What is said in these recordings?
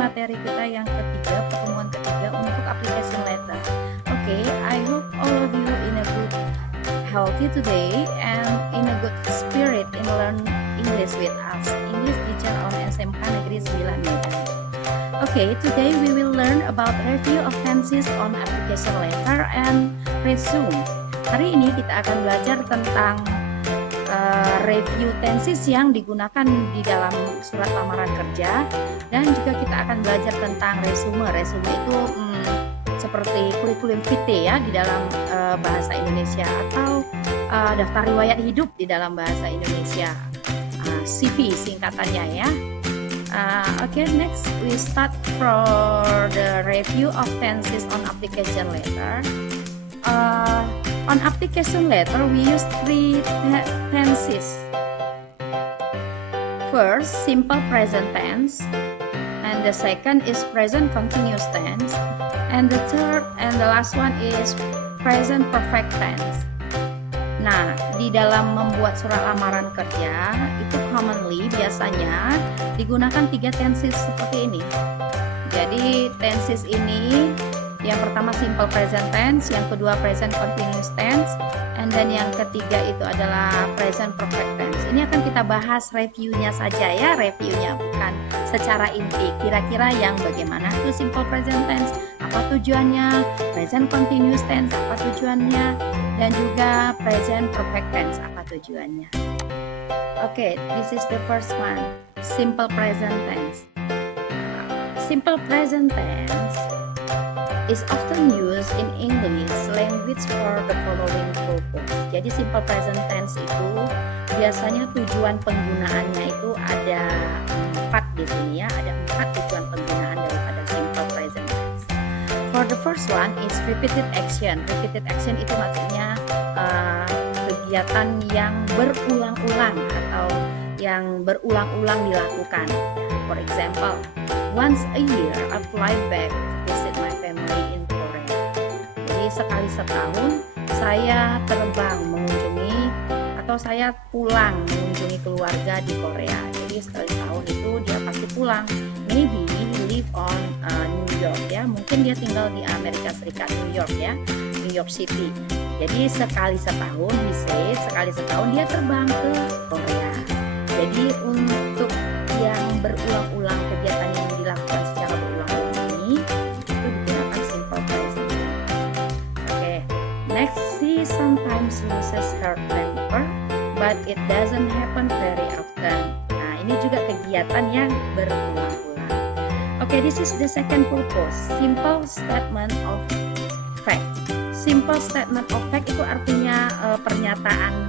materi kita yang ketiga, pertemuan ketiga untuk application letter. Okay, I hope all of you in a good healthy today and in a good spirit in learn English with us. English teacher on SMK Negeri 9 Medan. Okay, today we will learn about review of tenses on application letter and resume. Hari ini kita akan belajar tentang review tenses yang digunakan di dalam surat lamaran kerja, dan juga kita akan belajar tentang resume. Resume itu seperti kurikulum vitae ya di dalam bahasa Indonesia, atau daftar riwayat hidup di dalam bahasa Indonesia, CV singkatannya ya. Okay, next we start for the review of tenses on application letter. On application letter, we use three tenses. First, simple present tense, and the second is present continuous tense, and the third and the last one is present perfect tense. Nah, di dalam membuat surat lamaran kerja, itu commonly biasanya digunakan tiga tenses seperti ini. Jadi, tenses ini yang pertama simple present tense, yang kedua present continuous tense, and then yang ketiga itu adalah present perfect tense. Ini akan kita bahas reviewnya saja ya, reviewnya bukan secara inti. Kira-kira yang bagaimana itu simple present tense, apa tujuannya, present continuous tense, apa tujuannya, dan juga present perfect tense, apa tujuannya. Okay, this is the first one, simple present tense. Simple present tense is often used in English language for the following purpose. Jadi simple present tense itu biasanya tujuan penggunaannya itu ada 4 di sini ya, ada 4 tujuan penggunaan daripada simple present tense. For the first one is repeated action. Repeated action itu maksudnya kegiatan yang berulang-ulang atau yang berulang-ulang dilakukan. For example, once a year I fly back to visit my family in Korea. Jadi sekali setahun saya terbang mengunjungi atau saya pulang mengunjungi keluarga di Korea. Jadi sekali setahun itu dia pasti pulang. Maybe he live on New York ya. Mungkin dia tinggal di Amerika Serikat, New York ya, New York City. Jadi sekali setahun, sekali setahun dia terbang ke Korea. Jadi untuk yang berulang-ulang, kegiatan yang dilakukan secara berulang-ulang ini itu digunakan simple present. Okay, next, she sometimes loses her temper, but it doesn't happen very often. Nah, ini juga kegiatan yang berulang-ulang. Okay, this is the second purpose, simple statement of fact. Simple statement of fact itu artinya pernyataan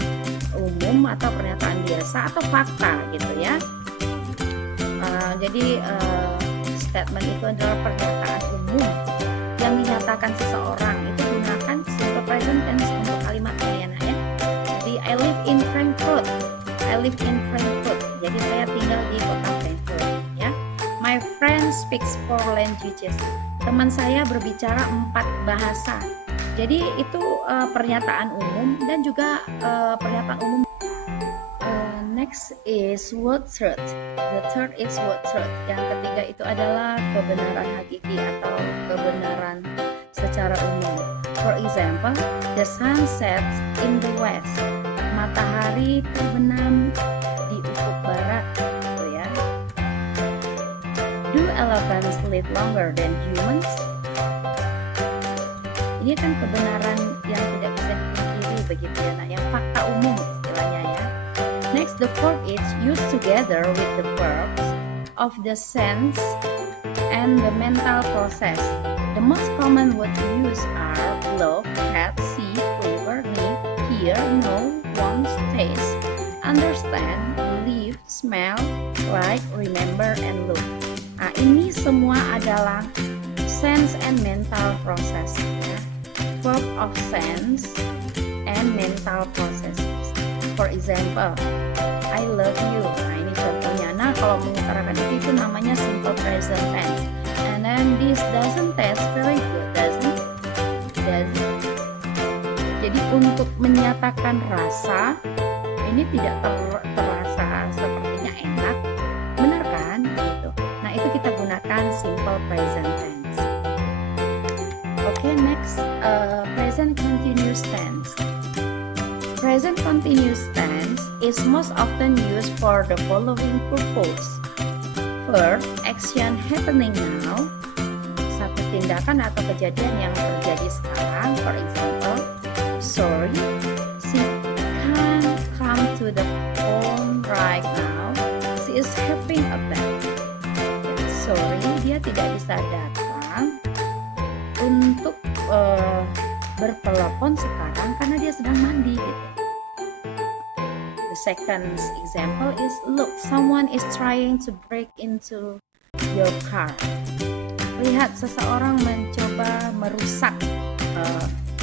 umum atau pernyataan biasa atau fakta gitu ya. Jadi statement itu adalah pernyataan umum yang dinyatakan seseorang, itu gunakan simple present tense untuk kalimatnya ya nak ya. Jadi I live in Frankfurt. Jadi saya tinggal di kota Frankfurt ya. My friend speaks 4 languages. Teman saya berbicara 4 bahasa. Jadi itu pernyataan umum dan juga pernyataan umum. Next is word truth. The third is word truth. Yang ketiga itu adalah kebenaran hakiki atau kebenaran secara umum. For example, the sun sets in the west. Matahari terbenam di ufuk barat, gitu ya. Do elephants live longer than humans? Ini kan kebenaran yang tidak bisa dipungkiri begitu ya, nah yang fakta umum istilahnya ya. Next, the fourth is used together with the verbs of the sense and the mental process. The most common words used are look, have, see, flavor, need, hear, know, want, taste, understand, believe, smell, like, remember, and look. Nah, ini semua adalah sense and mental process ya. Verb of sense and mental processes. For example, I love you. Nah, ini contohnya. Nah, kalau mengutarakan itu namanya simple present tense. And then this doesn't taste very good, doesn't? Jadi untuk menyatakan rasa, ini tidak terasa sepertinya enak, benar kan? Gitu. Nah, itu kita gunakan menggunakan simple present tense. Okay, next, present continuous tense. Present continuous tense is most often used for the following purpose. First, action happening now. Satu tindakan atau kejadian yang terjadi sekarang. For example, sorry, she can't come to the phone right now. She is having a bath. Sorry, dia tidak bisa datang untuk bertelepon sekarang karena dia sedang mandi gitu. The second example is, look, someone is trying to break into your car. Lihat, seseorang mencoba merusak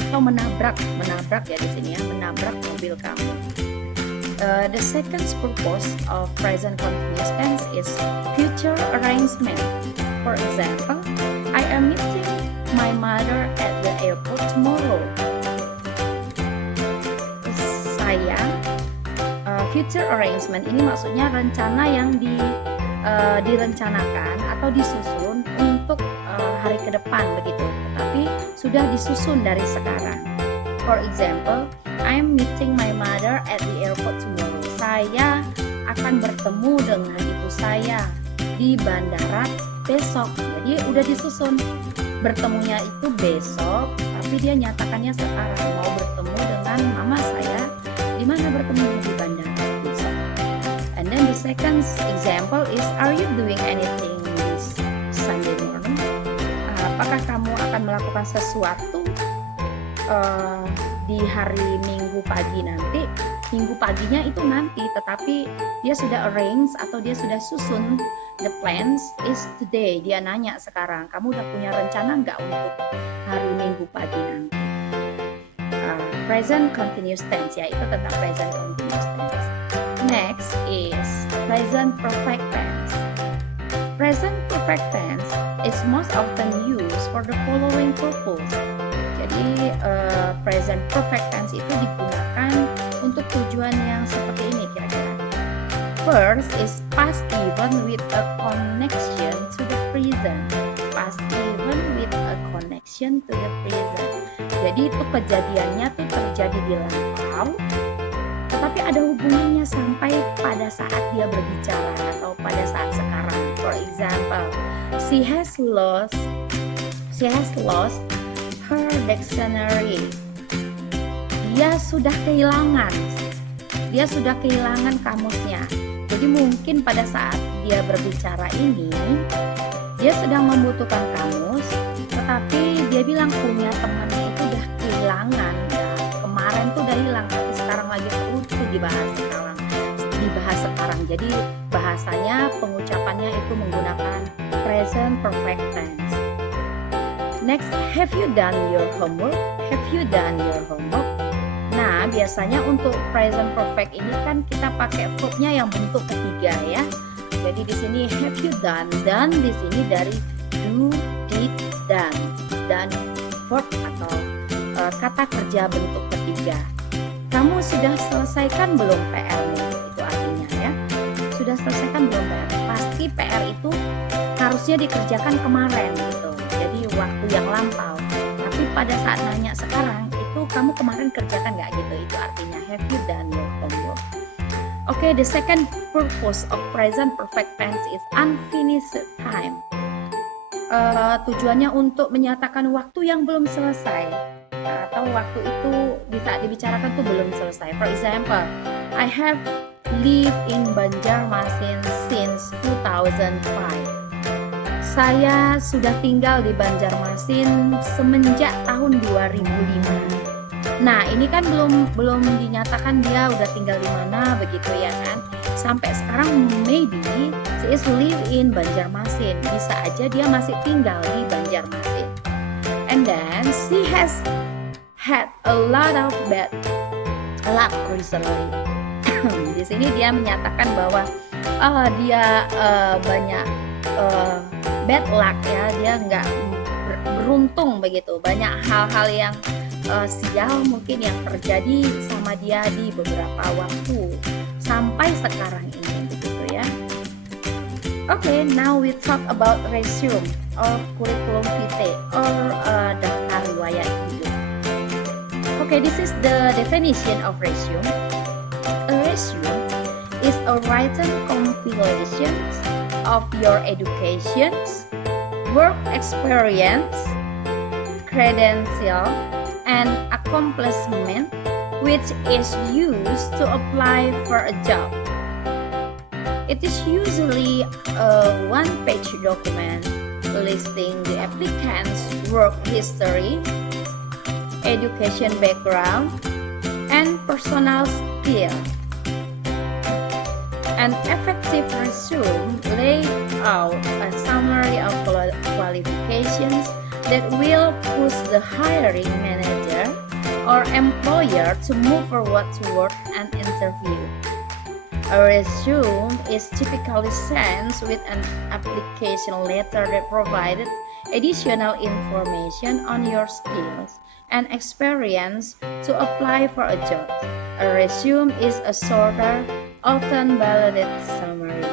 atau menabrak ya di sini ya, menabrak mobil kamu. The second purpose of present continuous tense is future arrangement. For example, I am meeting my mother at the airport tomorrow. Future arrangement ini maksudnya rencana yang direncanakan atau disusun untuk hari ke depan begitu, tetapi sudah disusun dari sekarang. For example, I'm meeting my mother at the airport tomorrow. Saya akan bertemu dengan ibu saya di bandara besok. Jadi udah disusun. Bertemunya itu besok, tapi dia nyatakannya sekarang mau bertemu dengan mama saya. Di mana bertemunya? Di bandara besok. And then the second example is, are you doing anything this Sunday morning? Apakah kamu akan melakukan sesuatu di hari Minggu pagi nanti? Minggu paginya itu nanti, tetapi dia sudah arrange atau dia sudah susun. The plans is today. Dia nanya sekarang, kamu udah punya rencana nggak untuk hari Minggu pagi nanti? Present continuous tense, ya, itu tentang present continuous tense. Next is present perfect tense. Present perfect tense is most often used for the following purpose. Jadi present perfect tense itu digunakan untuk tujuan yang seperti ini kira-kira. First is past given with a connection to the present. Past given with a connection to the present. Jadi itu kejadiannya tuh terjadi di lampau, tetapi ada hubungannya sampai pada saat dia berbicara atau pada saat sekarang. For example, she has lost her dictionary. Dia sudah kehilangan kamusnya. Jadi mungkin pada saat dia berbicara ini, dia sedang membutuhkan kamus, tetapi dia bilang punya temannya itu udah kehilangan. Ya, kemarin tuh udah hilang, tapi sekarang lagi utuh dibahas sekarang. Jadi bahasanya, pengucapannya itu menggunakan present perfect tense. Next, have you done your homework? Have you done your homework? Nah, biasanya untuk present perfect ini kan kita pakai verbnya yang bentuk ketiga ya. Jadi di sini have you done, dan di sini dari do, did, done. Dan verb atau kata kerja bentuk ketiga. Kamu sudah selesaikan belum PR-mu? Itu artinya ya. Sudah selesaikan belum PR? Pasti PR itu harusnya dikerjakan kemarin gitu. Jadi waktu yang lampau. Tapi pada saat nanya sekarang, itu kamu kemarin kerjakan nggak gitu? Itu artinya have you done your homework? Okay, the second purpose of present perfect tense is unfinished time. Tujuannya untuk menyatakan waktu yang belum selesai, atau waktu itu saat dibicarakan tuh belum selesai. For example, I have lived in Banjarmasin since 2005. Saya sudah tinggal di Banjarmasin semenjak tahun 2005. Nah, ini kan belum dinyatakan dia udah tinggal di mana begitu ya kan. Sampai sekarang maybe she is live in Banjarmasin. Bisa aja dia masih tinggal di Banjarmasin. And then she has had a lot of bad luck recently. Di sini dia menyatakan bahwa dia banyak bad luck ya, dia nggak beruntung begitu. Banyak hal-hal yang sial mungkin yang terjadi sama dia di beberapa waktu sampai sekarang ini begitu ya. Okay, now we talk about resume or curriculum vitae or daftar riwayat hidup. Okay, this is the definition of resume. A resume is a written compilation of your education, work experience, credential, and accomplishment which is used to apply for a job. It is usually a one-page document listing the applicant's work history, education background, and personal skill. An effective resume lays out a summary of qualifications that will push the hiring manager or employer to move forward toward an interview. A resume is typically sent with an application letter that provided additional information on your skills and experience to apply for a job. A resume is a shorter, often bulleted summary.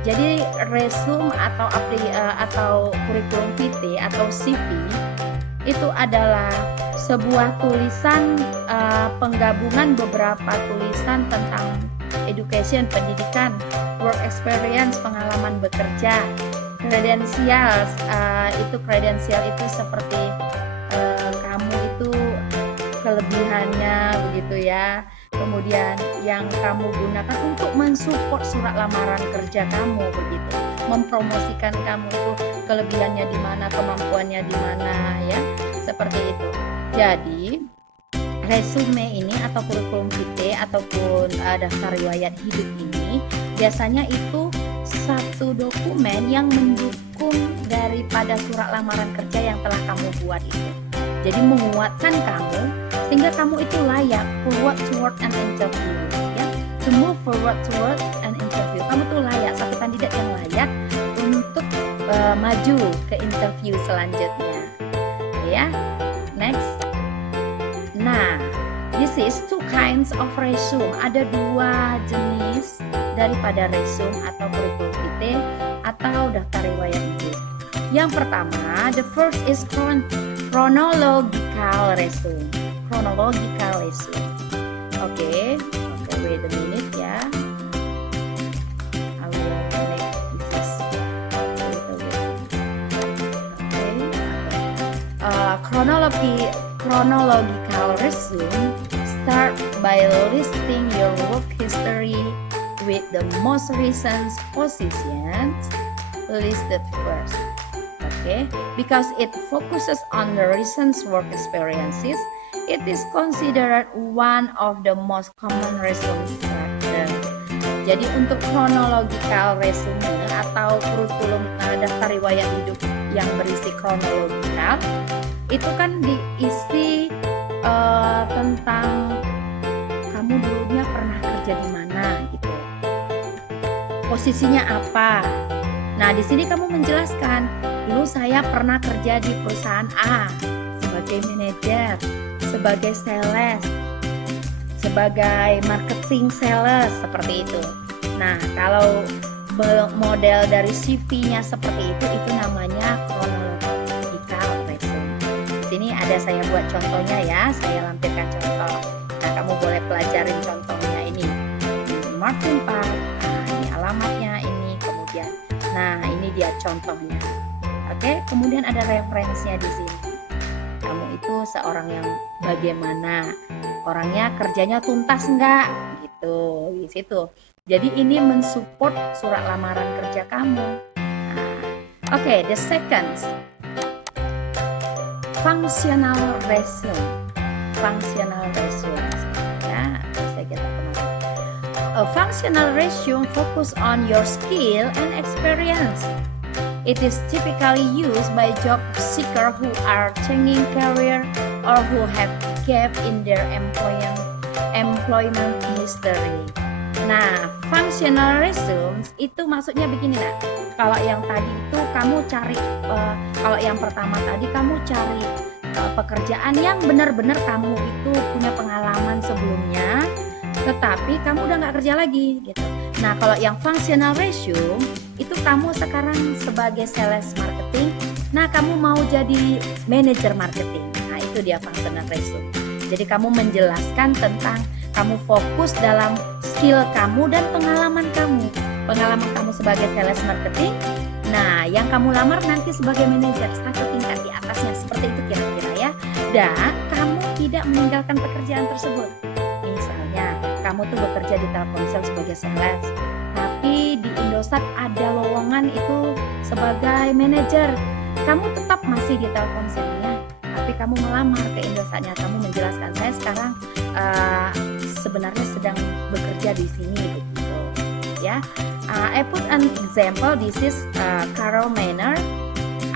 Jadi resume atau curriculum vitae atau CV itu adalah sebuah tulisan penggabungan beberapa tulisan tentang education, pendidikan, work experience, pengalaman bekerja, credentials, credential itu seperti kamu itu kelebihannya begitu ya. Kemudian yang kamu gunakan untuk mensupport surat lamaran kerja kamu begitu, mempromosikan kamu itu kelebihannya di mana, kemampuannya di mana ya, seperti itu. Jadi resume ini atau curriculum vitae ataupun daftar riwayat hidup ini biasanya itu satu dokumen yang mendukung daripada surat lamaran kerja yang telah kamu buat itu. Jadi menguatkan kamu sehingga kamu itu layak forward toward an interview ya. To move forward toward an interview. Kamu tuh layak, satu kandidat yang layak untuk maju ke interview selanjutnya. Ya. Next. Nah, this is two kinds of resume. Ada dua jenis daripada resume atau curriculum vitae atau daftar riwayat hidup. Yang pertama, the first is chronological resume. Chronological resume. Okay, wait a minute ya. I will make this a little bit. Okay. Chronological resume start by listing your work history with the most recent positions listed first. Okay, because it focuses on the recent work experiences, it is considered one of the most common resume structure. Jadi untuk chronological resume atau kurikulum daftar riwayat hidup yang berisi kronologikal itu kan diisi tentang kamu dulunya pernah kerja di mana gitu, posisinya apa. Nah di sini kamu menjelaskan dulu saya pernah kerja di perusahaan A sebagai manajer, sebagai sales, sebagai marketing sales seperti itu. Nah kalau model dari CV-nya seperti itu namanya chronological resume. Di sini ada saya buat contohnya ya, saya lampirkan contoh. Nah kamu boleh pelajarin contohnya ini. Martin Park, nah ini alamatnya ini, kemudian nah ini dia contohnya. Oke, kemudian ada referensinya di sini. Kamu itu seorang yang bagaimana, orangnya kerjanya tuntas enggak gitu di situ. Jadi ini mensupport surat lamaran kerja kamu. Oke, the second functional resume. Functional resume. Ya, saya kira teman-teman. A functional resume focus on your skill and experience. It is typically used by job seekers who are changing career or who have gap in their employment history. Nah, functional resumes itu maksudnya begini nak. Kalau yang tadi itu kamu cari, kalau yang pertama tadi kamu cari pekerjaan yang benar-benar kamu itu punya pengalaman sebelumnya, tetapi kamu udah nggak kerja lagi gitu. Nah, kalau yang functional resume itu kamu sekarang sebagai sales marketing. Nah, kamu mau jadi manajer marketing. Nah, itu dia functional resume. Jadi kamu menjelaskan tentang kamu fokus dalam skill kamu dan pengalaman kamu. Pengalaman kamu sebagai sales marketing. Nah, yang kamu lamar nanti sebagai manajer satu tingkat di atasnya, seperti itu kira-kira ya. Dan kamu tidak meninggalkan pekerjaan tersebut. Misalnya, kamu tuh bekerja di Telkomsel sebagai sales, tapi di Indosat ada lowongan itu sebagai manajer. Kamu tetap masih di Telkomselnya, tapi kamu melamar ke Indosatnya. Kamu menjelaskan, saya sekarang sebenarnya sedang bekerja di sini, begitu ya. I put an example. This is Carol Manor.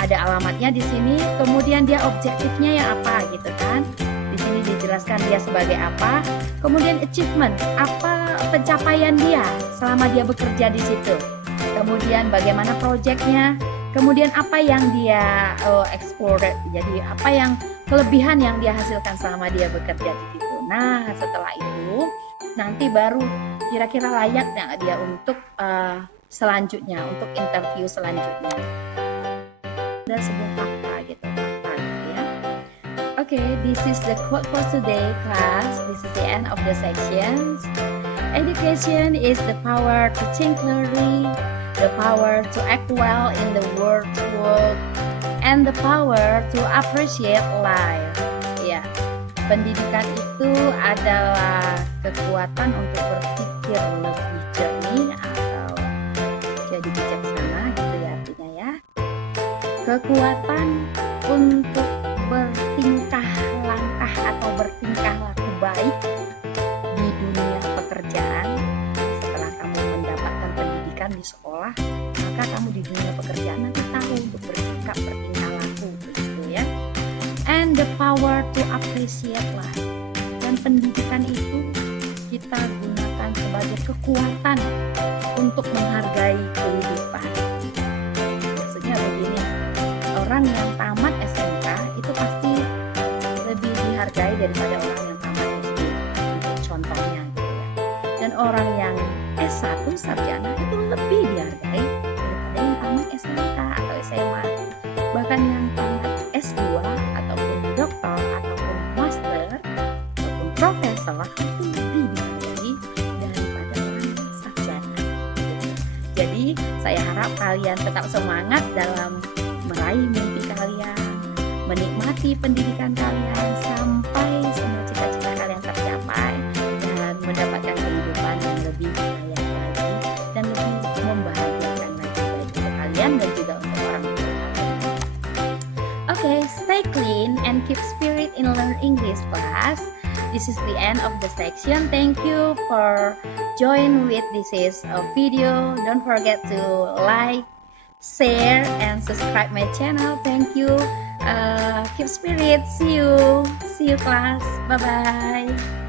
Ada alamatnya di sini. Kemudian dia objektifnya ya apa gitu kan? Di sini dijelaskan dia sebagai apa. Kemudian achievement, apa pencapaian dia selama dia bekerja di situ. Kemudian bagaimana proyeknya. Kemudian apa yang dia explore. Jadi apa yang kelebihan yang dia hasilkan selama dia bekerja di situ. Nah, setelah itu nanti baru kira-kira layak nggak dia untuk selanjutnya, untuk interview selanjutnya. Dan sebuah fakta gitu ya. Okay, this is the quote for today, class. This is the end of the sections. Education is the power to think clearly, the power to act well in the world, and the power to appreciate life. Ya, pendidikan itu adalah kekuatan untuk berpikir lebih jernih atau jadi bijaksana gitu ya artinya ya. Kekuatan untuk bertingkah langkah atau bertingkah laku baik di dunia pekerjaan. Setelah kamu mendapatkan pendidikan di sekolah, maka kamu di dunia pekerjaan nanti tahu untuk bersikap, bertingkah laku begitu ya. And the power to appreciate life. Dan pendidikan itu kita gunakan sebagai kekuatan untuk menghargai kehidupan. Maksudnya begini, orang yang tamat SMK itu pasti lebih dihargai daripada orang yang tamat SD, contohnya gitu ya. Dan orang yang S1 sarjana itu lebih dihargai daripada yang tamat SMK atau SMA. Bahkan yang tamat S2 ataupun doktor ataupun master ataupun profesor itu lebih dihargai daripada orang yang sarjana. Jadi saya harap kalian tetap semangat dalam meraih mimpi kalian, menikmati pendidikan kalian sampai semua cita-cita kalian tercapai dan mendapatkan kehidupan yang lebih layak lagi dan lebih membahagiakan lagi baik untuk kalian dan juga untuk orang tua kalian. Okay, stay clean and keep spirit in learn English class. This is the end of the section. Thank you for join with this video. Don't forget to like, share, and subscribe my channel. Thank you. Keep spirit. See you class. Bye bye.